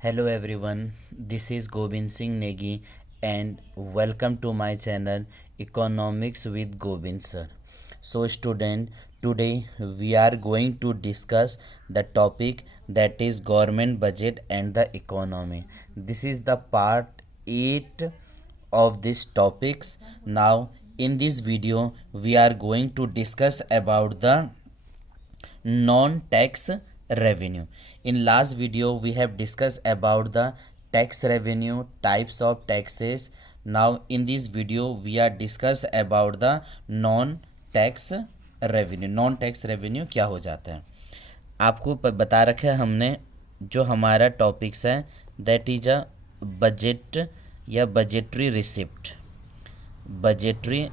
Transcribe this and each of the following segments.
Hello everyone, this is Gobind Singh Negi and welcome to my channel Economics with Gobind sir. So student, today we are going to discuss the topic that is government budget and the economy. This is the part 8 of these topics. Now in this video we are going to discuss about the non-tax revenue. In last video we have discussed about the tax revenue, types of taxes. Now in this video we are discuss about the non-tax revenue. non-tax revenue क्या हो जाता है आपको बता रखा है हमने। जो हमारा टॉपिक्स है दैट इज अ बजट या बजटरी रिसिप्ट। बजटरी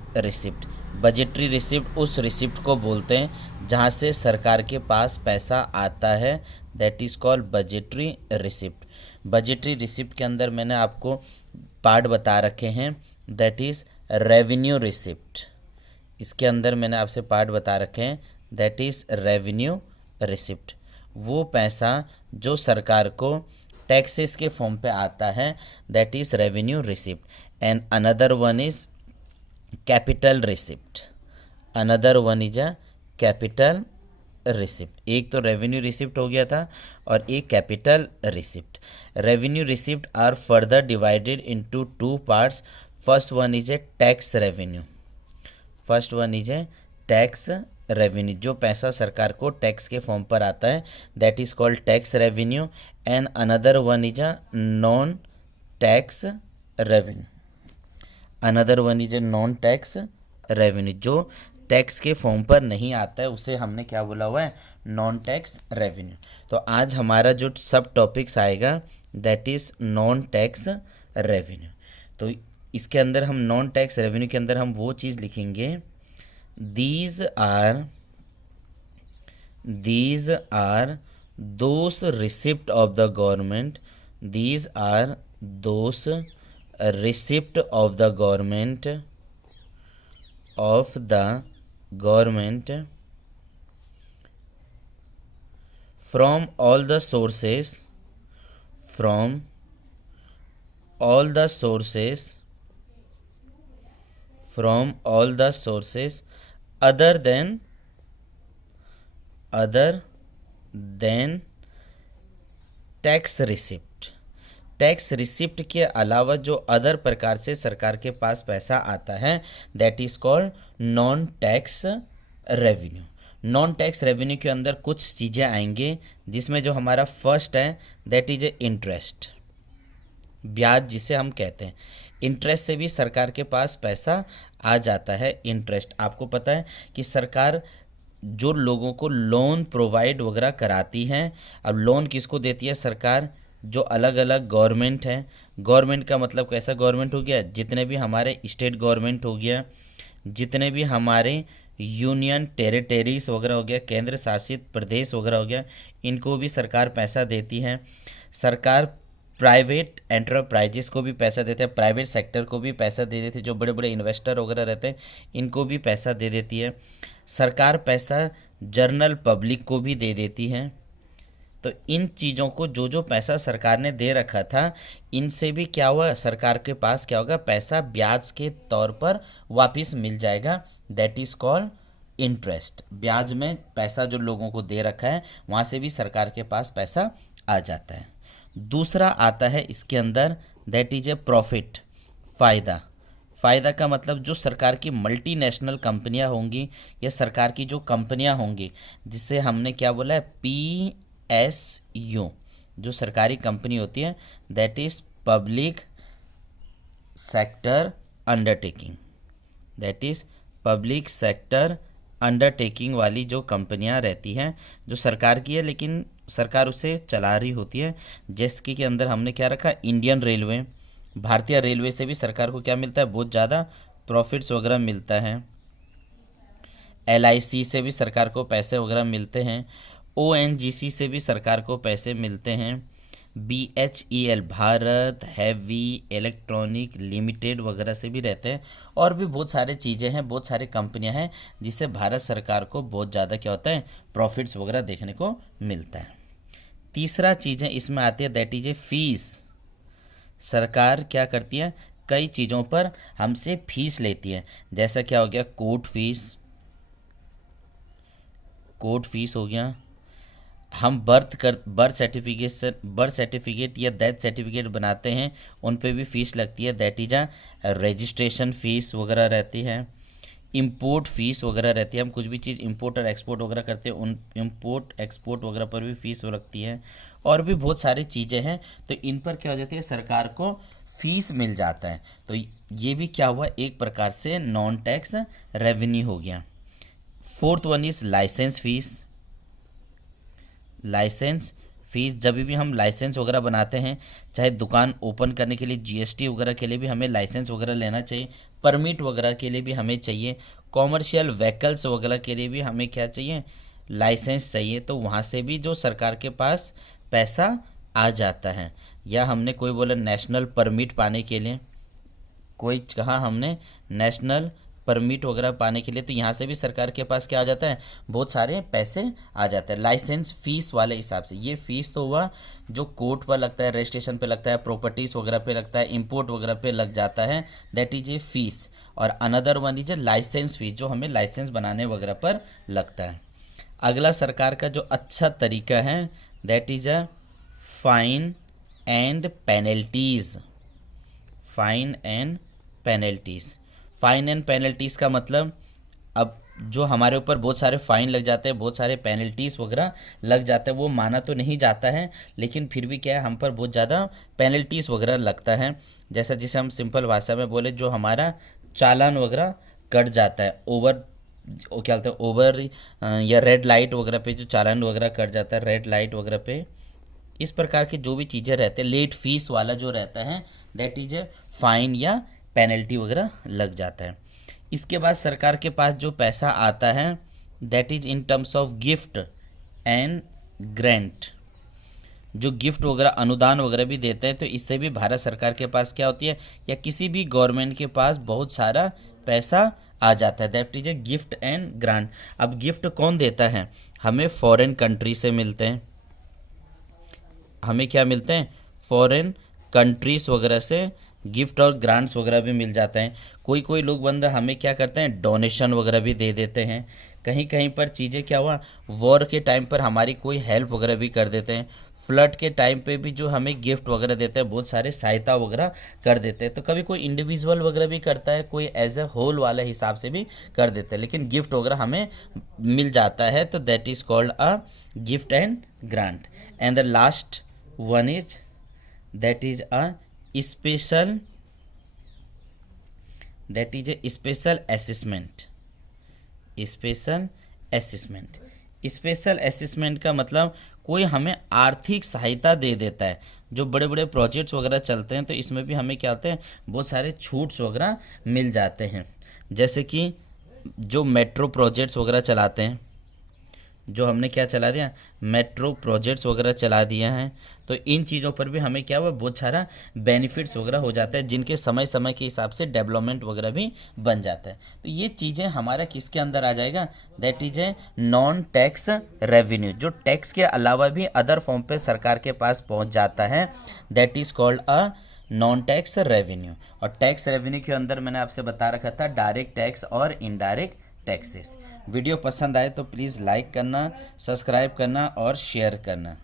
रिसिप्ट उस रिसिप्ट को बोलते हैं जहाँ से सरकार के पास पैसा आता है, that is called budgetary receipt. Budgetary receipt के अंदर मैंने आपको पार्ट बता रखे हैं, दैट इज़ रेवेन्यू रिसिप्ट। इसके अंदर मैंने आपसे पार्ट बता रखे हैं, दैट इज़ रेवेन्यू रिसिप्ट। वो पैसा जो सरकार को टैक्सेस के फॉर्म पे आता है, that is revenue receipt. And another one is capital receipt. Another one is a capital receipt. एक तो रेवेन्यू रिसिप्ट हो गया था और एक capital receipt. Revenue receipt are further divided into two parts. First one is a tax revenue. Tax revenue, जो पैसा सरकार को टैक्स के फॉर्म पर आता है, that is called tax revenue. And another one is a non tax revenue. Another one is a non tax revenue, जो tax के फॉर्म पर नहीं आता है, उसे हमने क्या बोला हुआ है, नॉन टैक्स रेवेन्यू। तो आज हमारा जो सब टॉपिक्स आएगा that is non tax revenue. तो इसके अंदर हम नॉन टैक्स रेवेन्यू के अंदर हम वो चीज़ लिखेंगे, these are those receipt of the government. These are those receipt of the government from all the sources other than tax receipt। Tax receipt के अलावा जो अदर प्रकार से सरकार के पास पैसा आता है, that is called non tax revenue. Non tax revenue के अंदर कुछ चीज़ें आएंगे, जिसमें जो हमारा फर्स्ट है दैट इज ए इंटरेस्ट, ब्याज जिसे हम कहते हैं। इंटरेस्ट से भी सरकार के पास पैसा आ जाता है। इंटरेस्ट, आपको पता है कि सरकार जो लोगों को लोन प्रोवाइड वगैरह कराती हैं, अब लोन किसको देती है सरकार, जो अलग अलग गवर्नमेंट है। गवर्नमेंट का मतलब कैसा गवर्नमेंट हो गया, जितने भी हमारे स्टेट गवर्नमेंट हो गया, जितने भी हमारे यूनियन टेरिटरीज वगैरह हो गया, केंद्र शासित प्रदेश वगैरह हो गया, इनको भी सरकार पैसा देती है। सरकार प्राइवेट एंटरप्राइजेस को भी पैसा देते हैं, प्राइवेट सेक्टर को भी पैसा दे देती है, जो बड़े बड़े इन्वेस्टर वगैरह रहते हैं इनको भी पैसा दे देती है। सरकार पैसा जनरल पब्लिक को भी दे देती है। तो इन चीज़ों को जो पैसा सरकार ने दे रखा था, इनसे भी क्या हुआ, सरकार के पास क्या होगा, पैसा ब्याज के तौर पर वापस मिल जाएगा, दैट इज़ कॉल्ड इंटरेस्ट। ब्याज में पैसा जो लोगों को दे रखा है, वहाँ से भी सरकार के पास पैसा आ जाता है। दूसरा आता है इसके अंदर, दैट इज ए प्रॉफिट, फ़ायदा का मतलब जो सरकार की मल्टीनेशनल कंपनियाँ होंगी या सरकार की जो कंपनियाँ होंगी, जिससे हमने क्या बोला है, PSU, जो सरकारी कंपनी होती है, that is public sector undertaking वाली जो कंपनियां रहती हैं, जो सरकार की है लेकिन सरकार उसे चला रही होती है। जैसे कि अंदर हमने क्या रखा, इंडियन रेलवे, भारतीय रेलवे से भी सरकार को क्या मिलता है, बहुत ज़्यादा प्रॉफिट्स वगैरह मिलता है। LIC से भी सरकार को पैसे वगैरह मिलते हैं। ONGC से भी सरकार को पैसे मिलते हैं। BHEL, Bharat heavy electronic limited वगैरह से भी रहते हैं। और भी बहुत सारे चीज़ें हैं, बहुत सारी कंपनियां हैं जिससे भारत सरकार को बहुत ज़्यादा क्या होता है, प्रॉफिट्स वगैरह देखने को मिलता है। तीसरा चीज़ें इसमें आती है दैट इज ए फीस। सरकार क्या करती है, कई चीज़ों पर हमसे फीस लेती है। जैसा क्या हो गया, कोर्ट फीस हो गया। हम बर्थ सर्टिफिकेट या डेथ सर्टिफिकेट बनाते हैं, उन पे भी फीस लगती है, that is a registration fees वगैरह रहती है। इंपोर्ट फ़ीस वगैरह रहती है, हम कुछ भी चीज़ इंपोर्ट और एक्सपोर्ट वगैरह करते हैं, उन इंपोर्ट एक्सपोर्ट वगैरह पर भी फ़ीस लगती है। और भी बहुत सारी चीज़ें हैं, तो इन पर क्या हो जाती है, सरकार को फ़ीस मिल जाता है। तो ये भी क्या हुआ, एक प्रकार से नॉन टैक्स रेवेन्यू हो गया। Fourth one is licence fees. जब भी हम लाइसेंस वगैरह बनाते हैं, चाहे दुकान ओपन करने के लिए जीएसटी वगैरह के लिए भी हमें लाइसेंस वगैरह लेना चाहिए, परमिट वगैरह के लिए भी हमें चाहिए, कॉमर्शियल व्हीकल्स वगैरह के लिए भी हमें क्या चाहिए, लाइसेंस चाहिए। तो वहाँ से भी जो सरकार के पास पैसा आ जाता है। या हमने कोई बोला नेशनल परमिट पाने के लिए, कोई कहा हमने नेशनल परमिट वगैरह पाने के लिए, तो यहाँ से भी सरकार के पास क्या आ जाता है, बहुत सारे पैसे आ जाते हैं लाइसेंस फ़ीस वाले हिसाब से। ये फ़ीस तो हुआ जो कोर्ट पर लगता है, रजिस्ट्रेशन पे लगता है, प्रॉपर्टीज़ वगैरह पे लगता है, इंपोर्ट वगैरह पे लग जाता है, दैट इज ए फीस। और another one is a licence fees, जो हमें लाइसेंस बनाने वगैरह पर लगता है। अगला सरकार का जो अच्छा तरीका है that is a fine and penalties. Fine and penalties का मतलब, अब जो हमारे ऊपर बहुत सारे फ़ाइन लग जाते हैं, बहुत सारे पेनल्टीज़ वगैरह लग जाते हैं, वो माना तो नहीं जाता है, लेकिन फिर भी क्या है, हम पर बहुत ज़्यादा पेनल्टीज़ वगैरह लगता है। जैसा जिसे हम सिंपल भाषा में बोले, जो हमारा चालान वगैरह कट जाता है, क्या बोलते हैं, ओवर या रेड लाइट वगैरह पे जो चालान वगैरह कट जाता है, रेड लाइट वगैरह पे, इस प्रकार की जो भी चीज़ें रहते हैं, लेट फीस वाला जो रहता है, दैट इज ए फाइन या पेनल्टी वगैरह लग जाता है। इसके बाद सरकार के पास जो पैसा आता है that is in terms of gift and grant. जो गिफ्ट वगैरह अनुदान वगैरह भी देते हैं, तो इससे भी भारत सरकार के पास क्या होती है, या किसी भी गवर्नमेंट के पास बहुत सारा पैसा आ जाता है, that is a gift and grant. अब गिफ्ट कौन देता है, हमें फॉरेन कंट्री से मिलते हैं, हमें क्या मिलते हैं, फॉरेन कंट्रीज़ वगैरह से गिफ्ट और ग्रांट्स वगैरह भी मिल जाते हैं। कोई लोग बंदा हमें क्या करते हैं, डोनेशन वगैरह भी दे देते हैं। कहीं कहीं पर चीज़ें क्या हुआ, वॉर के टाइम पर हमारी कोई हेल्प वगैरह भी कर देते हैं, फ्लड के टाइम पे भी जो हमें गिफ्ट वगैरह देते हैं, बहुत सारे सहायता वगैरह कर देते हैं। तो कभी कोई इंडिविजुअल वगैरह भी करता है, कोई एज ए होल वाले हिसाब से भी कर देते हैं, लेकिन गिफ्ट वगैरह हमें मिल जाता है, तो that is called a gift and grant. And the last one is that is a special assessment का मतलब कोई हमें आर्थिक सहायता दे देता है। जो बड़े बड़े प्रोजेक्ट्स वगैरह चलते हैं, तो इसमें भी हमें क्या होते हैं, बहुत सारे छूट्स वगैरह मिल जाते हैं। जैसे कि जो मेट्रो प्रोजेक्ट्स वगैरह चलाते हैं, जो हमने क्या चला दिया, मेट्रो प्रोजेक्ट्स वगैरह चला दिया है, तो इन चीज़ों पर भी हमें क्या हुआ, बहुत सारा बेनिफिट्स वगैरह हो जाता है, जिनके समय समय के हिसाब से डेवलपमेंट वगैरह भी बन जाता है। तो ये चीज़ें हमारा किसके अंदर आ जाएगा, that is a non tax revenue, जो टैक्स के अलावा भी अदर फॉर्म पे सरकार के पास पहुंच जाता है, that is called a non tax revenue. और टैक्स रेवेन्यू के अंदर मैंने आपसे बता रखा था डायरेक्ट टैक्स और इनडायरेक्ट टैक्सेस। वीडियो पसंद आए तो प्लीज़ लाइक करना, सब्सक्राइब करना और शेयर करना।